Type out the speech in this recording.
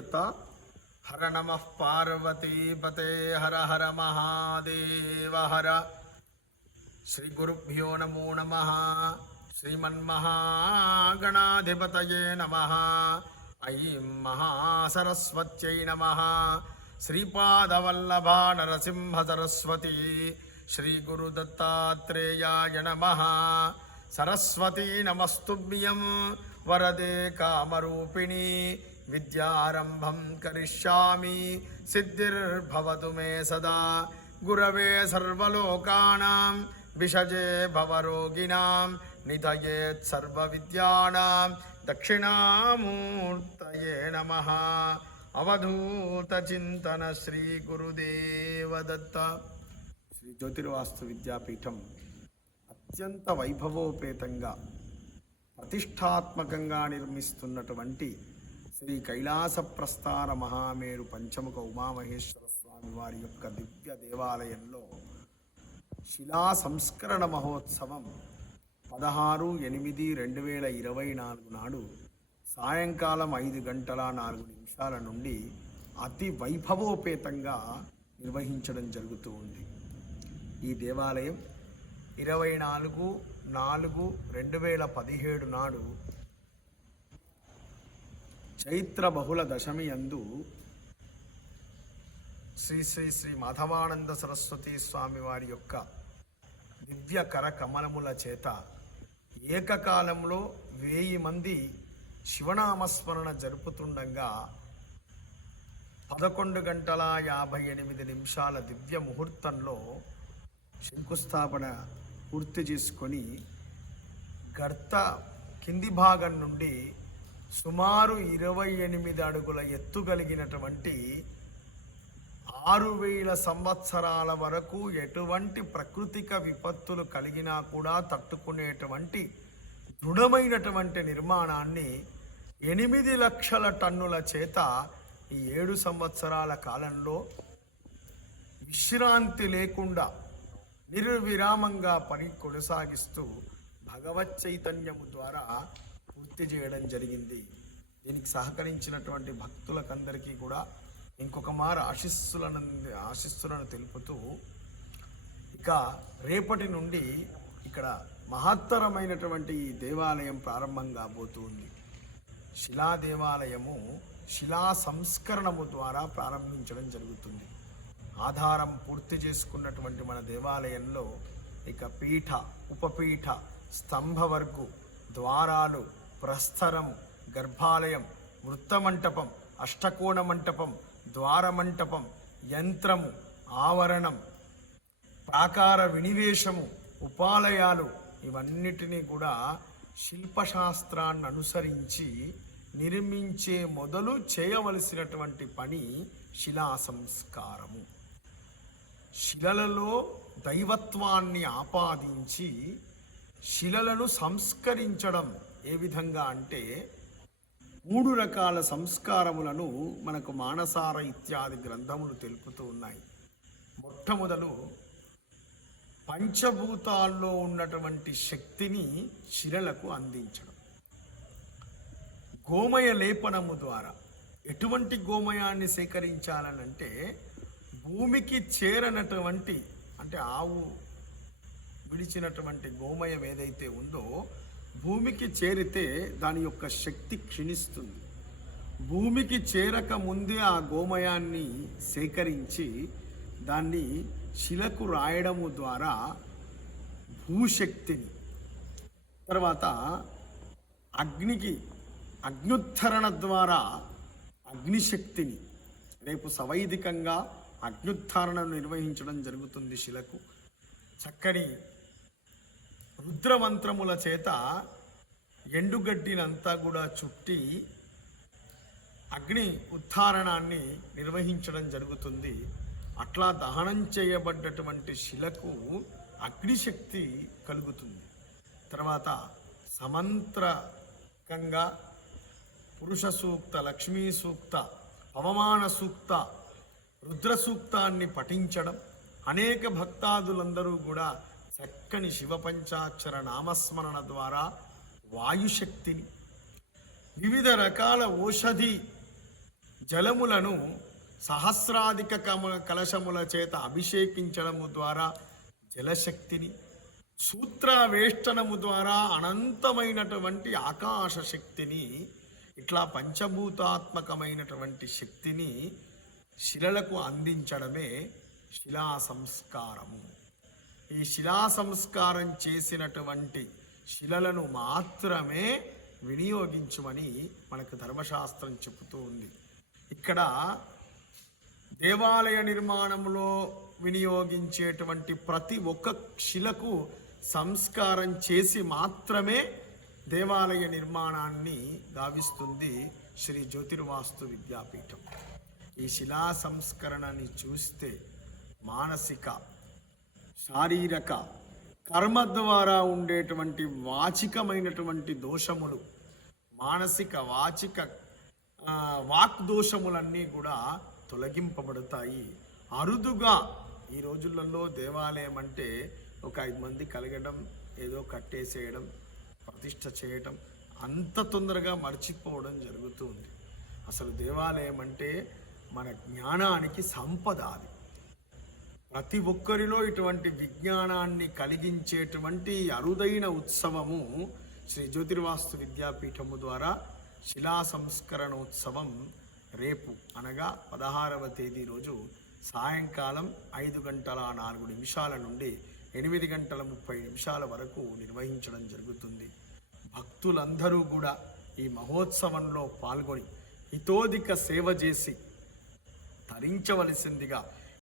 దత్త. హర నమ పార్వతీపతే హర హర మహాదేవ హర. శ్రీ గురుభ్యో నమో నమ. శ్రీమన్మహాగణాధిపతయే నమ. ఐం మహాసరస్వత్యై నమ. శ్రీపాదవల్లభా నరసింహ సరస్వతి. శ్రీ గురుదత్తాత్రేయాయ నమ. సరస్వతీ నమస్తుభ్యం వరదే కామరూపిణి. విద్యారంభం కరిష్యామి సిద్ధిర్భవతు మే సదా. గురవే సర్వలోకానాం విషజే భవరోగిణాం నిధయేత్ సర్వవిద్యానాం దక్షిణామూర్తయే నమః. అవధూత చింతన శ్రీ గురుదేవ దత్త. శ్రీ జ్యోతిర్వాస్తు విద్యాపీఠం అత్యంత వైభవోపేతంగా ప్రతిష్టాత్మకంగా నిర్మిస్తున్నటువంటి శ్రీ కైలాస ప్రస్థాన మహామేరు పంచముఖ ఉమామహేశ్వర స్వామి వారి యొక్క దివ్య దేవాలయంలో శిలా సంస్కరణ మహోత్సవం 16/8/2024 నాడు సాయంకాలం 5:04 నుండి అతి వైభవోపేతంగా నిర్వహించడం జరుగుతూ ఉంది. ఈ దేవాలయం 24/4/2017 నాడు చైత్ర బహుళ దశమి యందు శ్రీ శ్రీ శ్రీ మాధవానంద సరస్వతి స్వామి వారి యొక్క దివ్య కర కమలముల చేత ఏకకాలంలో 1000 మంది శివనామస్మరణ జరుపుతుండగా 11:58 దివ్య ముహూర్తంలో శంకుస్థాపన పూర్తి చేసుకొని గర్త కింది భాగం నుండి సుమారు 28 అడుగుల ఎత్తు కలిగినటువంటి 6000 సంవత్సరాల వరకు ఎటువంటి ప్రాకృతిక విపత్తులు కలిగినా కూడా తట్టుకునేటువంటి దృఢమైనటువంటి నిర్మాణాన్ని 8 లక్షల టన్నుల చేత ఈ 7 సంవత్సరాల కాలంలో విశ్రాంతి లేకుండా నిర్విరామంగా కొనసాగిస్తూ భగవత్ చైతన్యము ద్వారా పూర్తి చేయడం జరిగింది. దీనికి సహకరించినటువంటి భక్తులకందరికీ కూడా ఇంకొక మారు ఆశీస్సులను తెలుపుతూ ఇక రేపటి నుండి ఇక్కడ మహత్తరమైనటువంటి ఈ దేవాలయం ప్రారంభం కాబోతుంది. శిలా దేవాలయము శిలా సంస్కరణము ద్వారా ప్రారంభించడం జరుగుతుంది. ఆధారం పూర్తి చేసుకున్నటువంటి మన దేవాలయంలో ఇక పీఠ, ఉపపీఠ, స్తంభవర్గు, ద్వారాలు, ప్రస్థరం, గర్భాలయం, వృత్తమంటపం, అష్టకోణ మంటపం, ద్వారమంటపం, యంత్రము, ఆవరణం, ప్రాకార వినివేశము, ఉపాలయాలు ఇవన్నిటినీ కూడా శిల్పశాస్త్రాన్ని అనుసరించి నిర్మించే మొదలు చేయవలసినటువంటి పని శిలా సంస్కారము. శిలలలో దైవత్వాన్ని ఆపాదించి శిలలను సంస్కరించడం ఏ విధంగా అంటే 3 రకాల సంస్కారములను మనకు మానసార ఇత్యాది గ్రంథములు తెలుపుతూ ఉన్నాయి. మొట్టమొదలు పంచభూతాల్లో ఉన్నటువంటి శక్తిని శిలలకు అందించడం. గోమయ లేపనము ద్వారా ఎటువంటి గోమయాన్ని సేకరించాలనంటే భూమికి చేరనటువంటి అంటే ఆవు విడిచినటువంటి గోమయం ఏదైతే ఉందో భూమికి చేరితే దాని యొక్క శక్తి క్షీణిస్తుంది. భూమికి చేరక ముందే ఆ గోమయాన్ని సేకరించి దాన్ని శిలకు రాయడము ద్వారా భూశక్తిని, తర్వాత అగ్నుద్ధరణ ద్వారా అగ్నిశక్తిని, రేపు సవైదికంగా అగ్నుద్ధరణను నిర్వహించడం జరుగుతుంది. శిలకు చక్కని రుద్రమంత్రముల చేత ఎండుగడ్డినంతా కూడా చుట్టి అగ్ని ఉద్ధారణాన్ని నిర్వహించడం జరుగుతుంది. అట్లా దహనం చేయబడ్డటువంటి శిలకు అగ్నిశక్తి కలుగుతుంది. తర్వాత సమంత్రకంగా పురుష సూక్త, లక్ష్మీ సూక్త, పవమాన సూక్త, రుద్ర సూక్తాన్ని పఠించడం, అనేక భక్తాదులందరూ కూడా చక్కని శివపంచాక్షర నామస్మరణ ద్వారా వాయుశక్తిని, వివిధ రకాల ఔషధి జలములను సహస్రాధిక కలశముల చేత అభిషేకించడము ద్వారా జలశక్తిని, సూత్రవేష్టనము ద్వారా అనంతమైనటువంటి ఆకాశ శక్తిని, ఇట్లా పంచభూతాత్మకమైనటువంటి శక్తిని శిలలకు అందించడమే శిలా సంస్కారము. ఈ శిలా సంస్కారం చేసినటువంటి శిలలను మాత్రమే వినియోగించమని మనకు ధర్మశాస్త్రం చెబుతూ ఉంది. ఇక్కడ దేవాలయ నిర్మాణంలో వినియోగించేటువంటి ప్రతి ఒక్క శిలకు సంస్కారం చేసి మాత్రమే దేవాలయ నిర్మాణాన్ని గావిస్తుంది శ్రీ జ్యోతిర్వాస్తు విద్యాపీఠం. ఈ శిలా సంస్కరణని చూస్తే మానసిక, శారీరక, కర్మ ద్వారా ఉండేటువంటి వాచికమైనటువంటి దోషములు, మానసిక వాచిక వాక్ దోషములన్నీ కూడా తొలగింపబడతాయి. అరుదుగా ఈ రోజులలో దేవాలయం అంటే ఒక 5 మంది కలగడం, ఏదో కట్టేసేయడం, ప్రతిష్ట చేయటం, అంత తొందరగా మర్చిపోవడం జరుగుతుంది. అసలు దేవాలయం అంటే మన జ్ఞానానికి సంపద. అది ప్రతి ఒక్కరిలో ఇటువంటి విజ్ఞానాన్ని కలిగించేటువంటి అరుదైన ఉత్సవము శ్రీ జ్యోతిర్వాస్తు విద్యాపీఠము ద్వారా శిలా సంస్కరణోత్సవం రేపు అనగా 16వ తేదీ రోజు సాయంకాలం 5:04 నుండి 8:30 వరకు నిర్వహించడం జరుగుతుంది. భక్తులందరూ కూడా ఈ మహోత్సవంలో పాల్గొని హితోధిక సేవ చేసి తరించవలసిందిగా